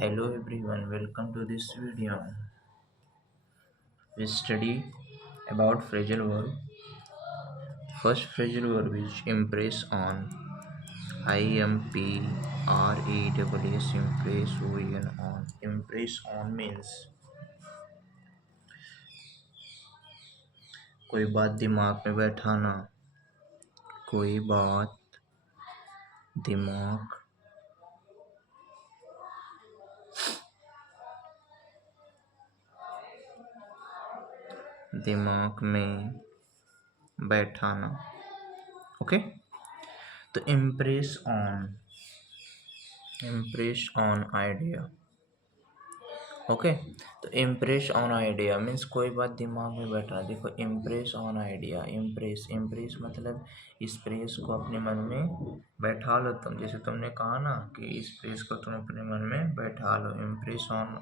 Hello everyone, welcome to this video. We study about phrasal verb. First phrasal verb is impress on. IMPRESS impress on. Impress on means कोई बात दिमाग में बैठाना. कोई बात दिमाग में बैठाना. ओके, तो इम्प्रेस ऑन आइडिया. ओके, तो इम्प्रेस ऑन आइडिया मीन्स कोई बात दिमाग में बैठना. देखो, इम्प्रेस ऑन आइडिया, इम्प्रेस मतलब इस प्रेस को अपने मन में बैठा लो तुम. जैसे तुमने कहा ना कि इस प्रेस को तुम अपने मन में बैठा लो. इम्प्रेस ऑन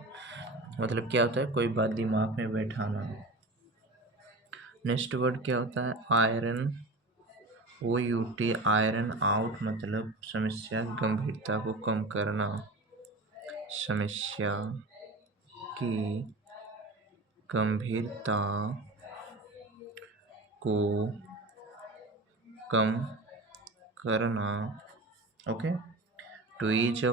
मतलब क्या होता है? कोई बात दिमाग में बैठाना. नेक्स्ट वर्ड क्या होता है? आयरन, OUT, आयरन आउट मतलब समस्या की गंभीरता को कम करना. समस्या की गंभीरता को कम करना. Okay, to ease a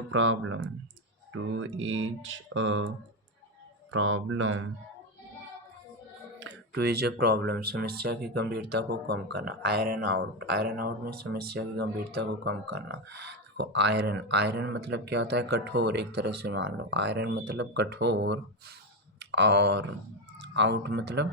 problem, समस्या की गंभीरता को कम करना. आयरन आउट में समस्या की गंभीरता को कम करना. देखो, आयरन मतलब क्या होता है? कठोर. एक तरह से मान लो आयरन मतलब कठोर और आउट मतलब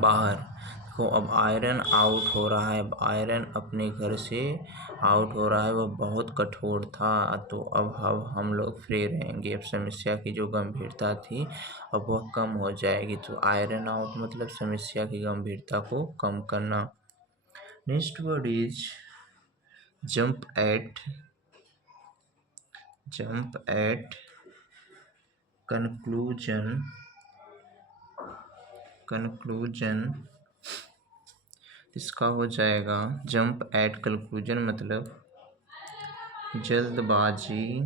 बाहर. देखो, अब आयरन आउट हो रहा है. अब आयरन अपने घर से आउट हो रहा है. वह बहुत कठोर था, तो अब हम लोग फ्री रहेंगे. अब समस्या की जो गंभीरता थी अब वह कम हो जाएगी. तो आयरन आउट मतलब समस्या की गंभीरता को कम करना. Next word is jump eight conclusion. इसका हो जाएगा जंप एट कंक्लूजन मतलब जल्दबाजी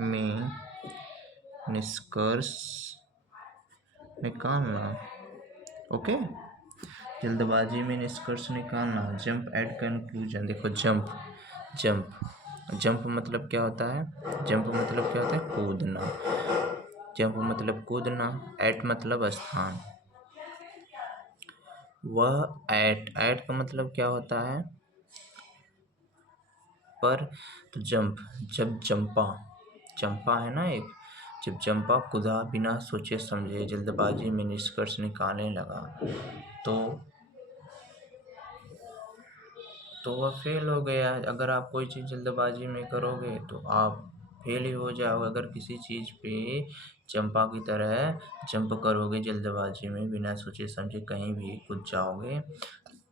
में निष्कर्ष निकालना. ओके, जल्दबाजी में निष्कर्ष निकालना. Jump eight conclusion. देखो, जंप मतलब क्या होता है? कूदना. जंप मतलब कूदना. एट मतलब स्थान. वह एट का मतलब क्या होता है? पर. तो जब चंपा है ना एक, जब चंपा कूदा बिना सोचे समझे, जल्दबाजी में निष्कर्ष निकालने लगा, तो वह फेल हो गया. अगर आप कोई चीज़ जल्दबाजी में करोगे तो आप फेल ही हो जाओगे. अगर किसी चीज़ पे चंपा की तरह जंप करोगे जल्दबाजी में, बिना सोचे समझे कहीं भी कूद जाओगे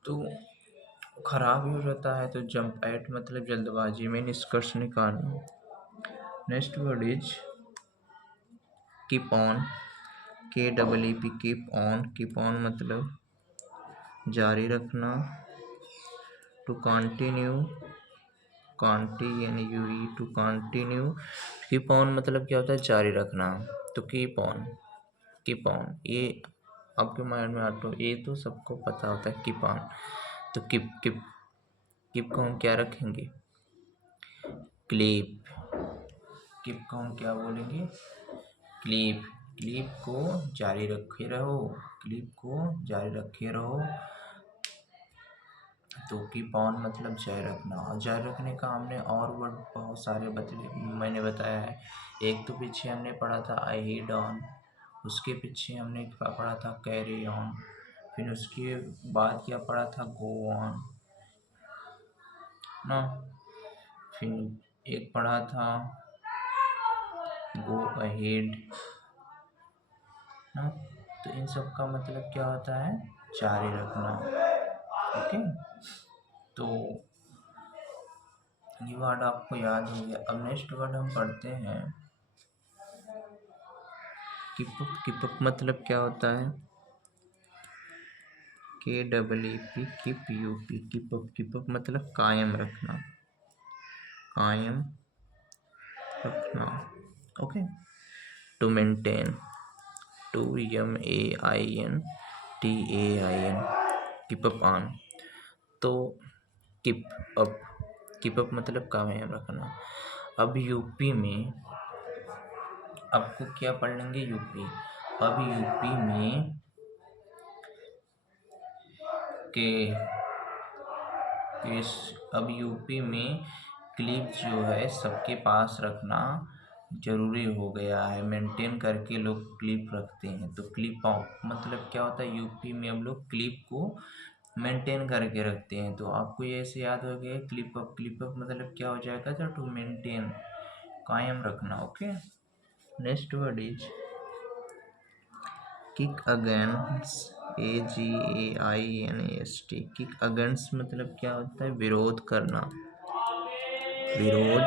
तो खराब ही हो जाता है. तो जंप एट मतलब जल्दबाजी में निष्कर्ष निकालना. Next word is keep on, KEEP, keep on मतलब जारी रखना. To continue, to continue. Keep on मतलब क्या होता है? जारी रखना. तो कीप ऑन, ये आपके माइंड में ऑटो, ये तो सबको पता होता है कीप ऑन. तो कीप को हम क्या रखेंगे? क्लिप. कीप को हम क्या बोलेंगे? क्लिप को जारी रखे रहो. तो कीप ऑन मतलब जारी रखना. और जारी रखने का हमने और वर्ड बहुत सारे मैंने बताया है. एक तो पीछे हमने पढ़ा था आई हीड ऑन, उसके पीछे हमने पढ़ा था कैरी ऑन, फिर उसके बाद क्या पढ़ा था? गो ऑन ना. फिर एक पढ़ा था गो अहेड ना. तो इन सब का मतलब क्या होता है? जारी रखना. ओके, तो ये वर्ड आपको याद हो गया. अब नेक्स्ट वर्ड हम पढ़ते हैं कीप अप मतलब क्या होता है? KEEP, कीप अप मतलब कायम रखना. Okay. To maintain, to MAINTAIN, keep up on. तो कीप अप, कीप अप मतलब कायम रखना। अब यूपी में आपको क्या पढ़ लेंगे, यूपी। अब यूपी में अब यूपी में क्लिप जो है सबके पास रखना जरूरी हो गया है। मेंटेन करके लोग क्लिप रखते हैं। तो क्लिप ऑफ मतलब क्या होता है, यूपी में हम लोग क्लिप को मेंटेन करके रखते हैं। तो आपको ये ऐसे याद हो गया, क्लिप अप, क्लिप अप मतलब क्या हो जाएगा, तो टू मेंटेन, कायम रखना। Okay. Next word is kick against, AGAINST। Kick against मतलब क्या होता है, विरोध करना, विरोध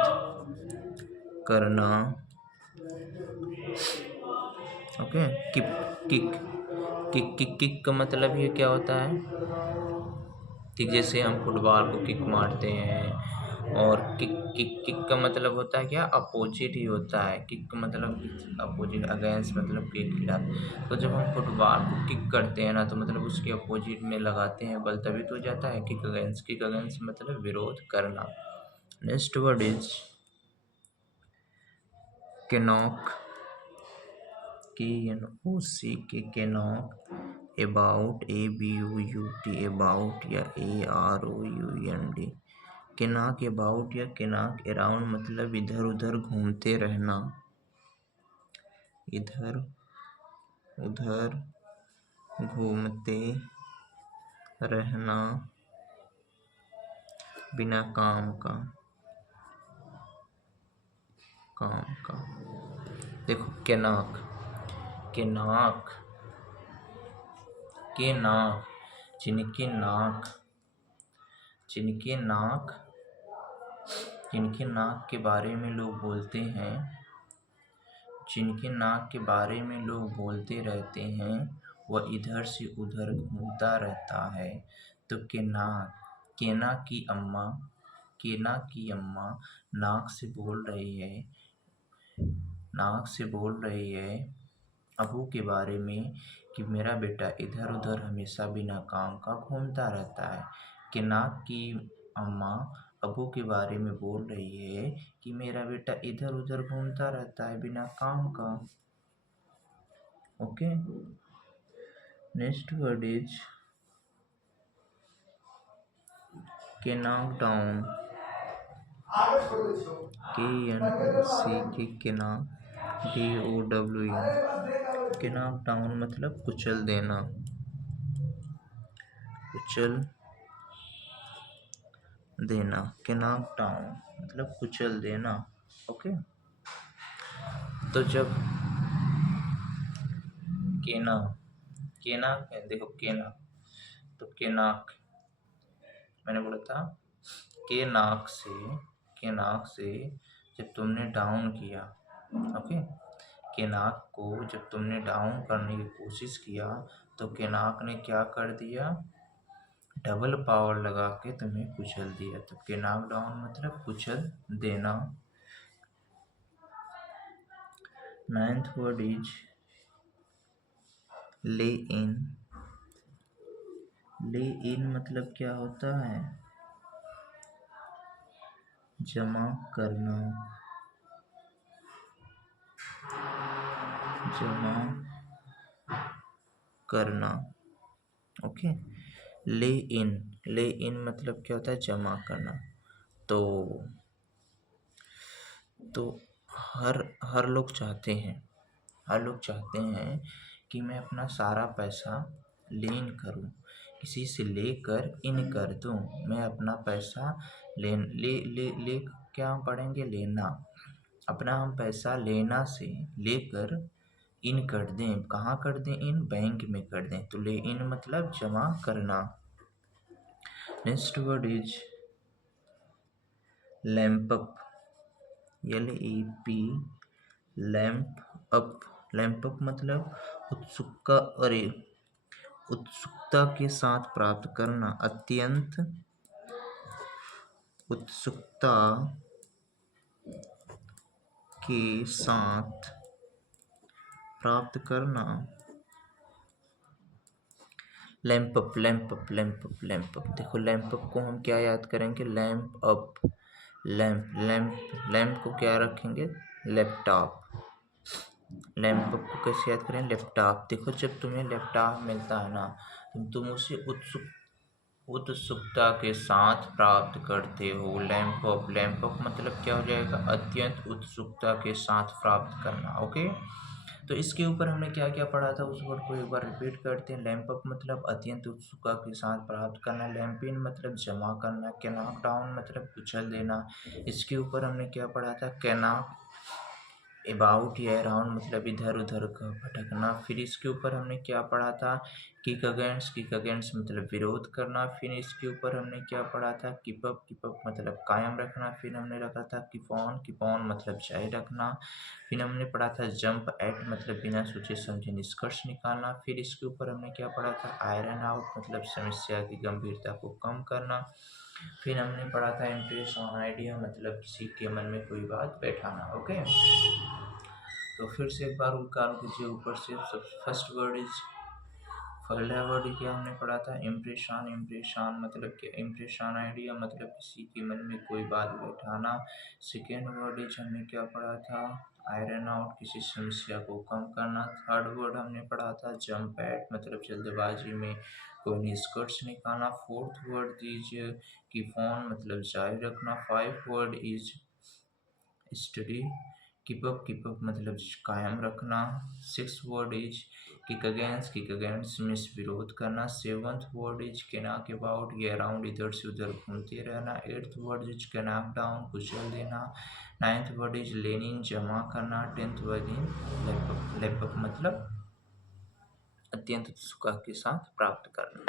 करना। Okay. Kick kick kick kick kick का मतलब ये क्या होता है कि जैसे हम फुटबॉल को किक मारते हैं, और किक किक किक का मतलब होता है क्या, अपोजिट ही होता है। किक का मतलब अपोजिट, अगेंस्ट मतलब के खिलाफ। तो जब हम फुटबॉल को किक करते हैं ना, तो मतलब उसके अपोजिट में लगाते हैं बल, तभी तो हो जाता है किक अगेंस्ट। किक अगेंस्ट मतलब विरोध करना। Next word is knock, KNOC, knock. About, ABOUT, about या AROUND। कैनॉक अबाउट या कैनॉक अराउंड मतलब इधर उधर घूमते रहना, इधर उधर घूमते रहना बिना काम का, काम का। देखो कैनॉक, कैनॉक, के नाक, जिनके नाक, जिनके नाक, जिनके नाक के बारे में लोग बोलते हैं, जिनके नाक के बारे में लोग बोलते रहते हैं, वह इधर से उधर घूमता रहता है। तो केना की अम्मा, केना की अम्मा नाक से बोल रही है, नाक से बोल रही है अबू के बारे में कि मेरा बेटा इधर उधर हमेशा बिना काम का घूमता रहता है। कि नाक की अम्मा अबू के बारे में बोल रही है कि मेरा बेटा इधर उधर घूमता रहता है बिना काम का। ओके। नेक्स्ट वर्ड इज के नॉक डाउन, KNOC, के नॉक, DOWN। के नॉक डाउन मतलब कुचल देना, कुचल देना। के नॉक डाउन मतलब कुचल देना। ओके। तो जब केना, केना देखो केना, तो केनाक मैंने बोला था, के नाक से, के नाक से जब तुमने डाउन किया, ओके, के नाक को जब तुमने डाउन करने की कोशिश किया, तो के नाक ने क्या कर दिया, डबल पावर लगा के तुम्हें कुचल दिया। तो के नाक डाउन मतलब कुचल देना। नाइन्थ वर्ड इज ले इन। ले इन मतलब क्या होता है, जमा करना, जमा करना। ओके। ले इन, ले इन मतलब क्या होता है, जमा करना। तो हर लोग चाहते हैं, हर लोग चाहते हैं कि मैं अपना सारा पैसा लेन करूं, किसी से लेकर इन कर दूं। मैं अपना पैसा ले क्या हम पढ़ेंगे, लेना। अपना हम पैसा लेना से लेकर इन कर दें। कहाँ कर दें, इन बैंक में कर दें। तो ले इन मतलब जमा करना। Next word is lamp up, LAP, lamp up. Lamp up मतलब उत्सुकता, अरे उत्सुकता के साथ प्राप्त करना, अत्यंत उत्सुकता के साथ प्राप्त करना। Lamp up, lamp up, lamp up, lamp up. देखो लैंप अप को हम क्या याद करेंगे, lamp up, lamp lamp lamp को क्या रखेंगे, लैपटॉप। लैंप अप को कैसे याद करें, लैपटॉप। देखो जब तुम्हें लैपटॉप मिलता है ना, तुम उसे उत्सुकता के साथ प्राप्त करते हो। लैंप अप, लैंप अप मतलब क्या हो जाएगा, अत्यंत उत्सुकता के साथ प्राप्त करना। ओके, तो इसके ऊपर हमने क्या क्या पढ़ा था, उस वर्ड को एक बार रिपीट करते हैं। लैंप अप मतलब अत्यंत उत्सुकता के साथ प्राप्त करना। लैंपिन मतलब जमा करना। कैनॉक डाउन मतलब कुचल देना। इसके ऊपर हमने क्या पढ़ा था, कैनॉक अबाउट या अराउंड मतलब इधर उधर का भटकना। फिर इसके ऊपर हमने क्या पढ़ा था, किक अगेंस्ट, किक अगेंस्ट मतलब विरोध करना। फिर इसके ऊपर हमने क्या पढ़ा था, कीप अप मतलब कायम रखना। फिर हमने रखा था कीप ऑन मतलब जारी रखना। फिर हमने पढ़ा था जंप एट मतलब बिना सोचे समझे निष्कर्ष निकालना। फिर इसके ऊपर हमने क्या पढ़ा था, आयरन आउट मतलब समस्या की गंभीरता को कम करना। फिर हमने पढ़ा था इम्प्रेस ऑन आइडिया मतलब किसी के मन में कोई बात बैठाना। ओके, तो फिर से एक बार उल्कार कीजिए ऊपर से। फर्स्ट वर्ड इज, पहला वर्ड क्या हमने पढ़ा था, इम्प्रेशन। इम्प्रेशन मतलब क्या, इम्प्रेशन आइडिया मतलब किसी के मन में कोई बात बैठाना। सेकेंड वर्ड इज हमने क्या पढ़ा था, आयरन आउट किसी समस्या को कम करना। थर्ड वर्ड हमने पढ़ा था जंप एट मतलब जल्दबाजी में कोई निष्कर्ष निकालना। Fourth word is keep on मतलब जारी रखना। Five word is study, keep up मतलब कायम रखना। Six word is kick against में विरोध करना। सेवंथ वर्ड इज कैनॉक अबाउट ये अराउंड इधर से उधर घूमते रहना। एट्थ वर्ड इज कैनॉक डाउन कुचल देना। नाइन्थ वर्ड इज लेनिन जमा करना। टेंथ वर्ड इज लैपअप मतलब अत्यंत उत्सुकता के साथ प्राप्त करना।